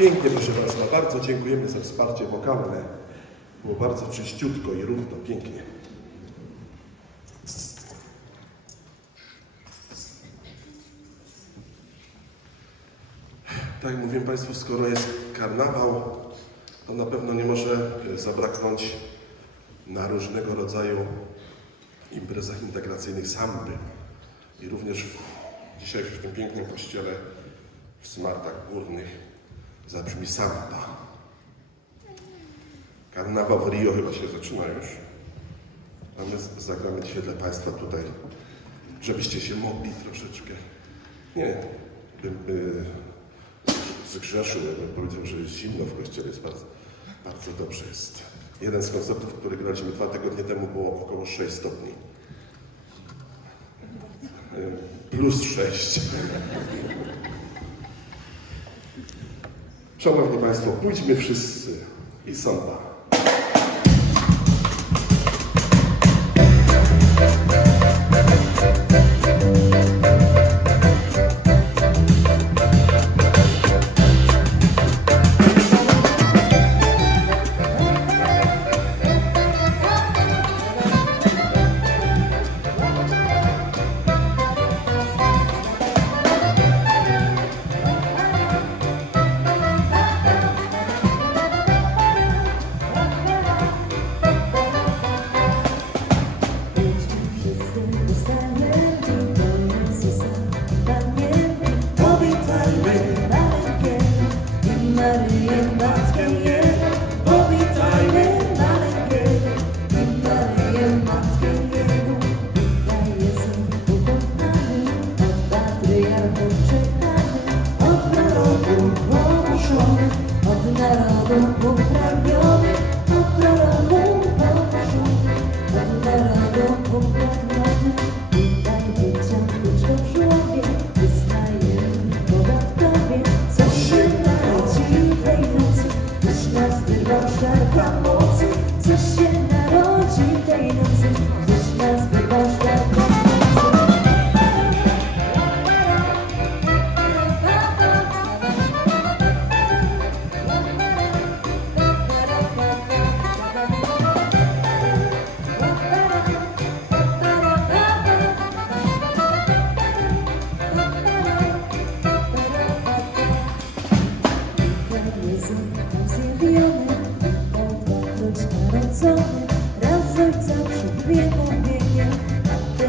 Pięknie, proszę Państwa, bardzo dziękujemy za wsparcie wokalne. Było bardzo czyściutko i równo, pięknie. Tak jak mówiłem Państwu, skoro jest karnawał, to na pewno nie może zabraknąć na różnego rodzaju imprezach integracyjnych samby. I również dzisiaj w tym pięknym kościele w Smartach Górnych zabrzmi samba. Karnawał w Rio chyba się zaczyna już. A my zagramy dzisiaj dla Państwa tutaj, żebyście się mogli troszeczkę. Nie, bym y, zgrzeszył, jakbym powiedział, że jest zimno w kościele, jest bardzo, bardzo dobrze jest. Jeden z koncertów, który graliśmy dwa tygodnie temu, było około 6 stopni. Y, Plus 6. Szanowni Państwo, pójdźmy wszyscy i sąda.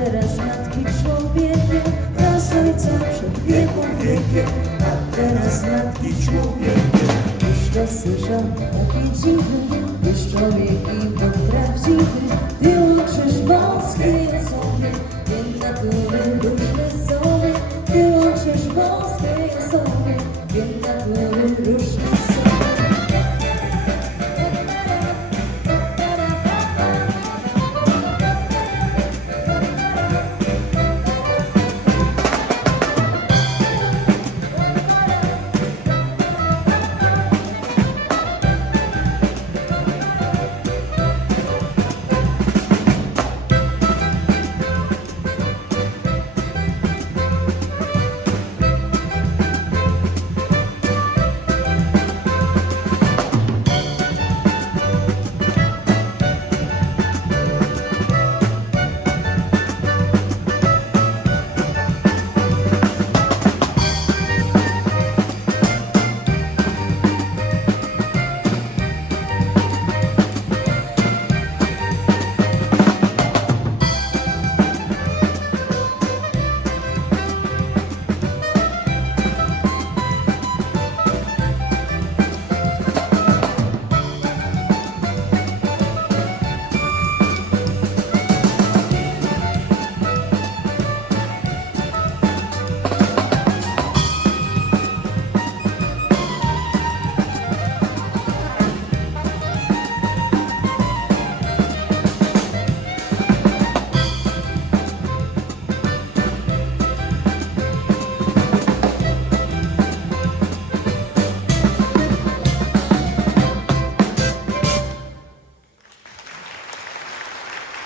Teraz matki człowiekiem, raz Ojca przed wieką wiekiem, a teraz matki człowiekiem. To słyszał taki dziwny, już człowiek i Bóg prawdziwy, Ty łączysz boskie osoby, dwie natury różne sobie, Ty łączysz boskie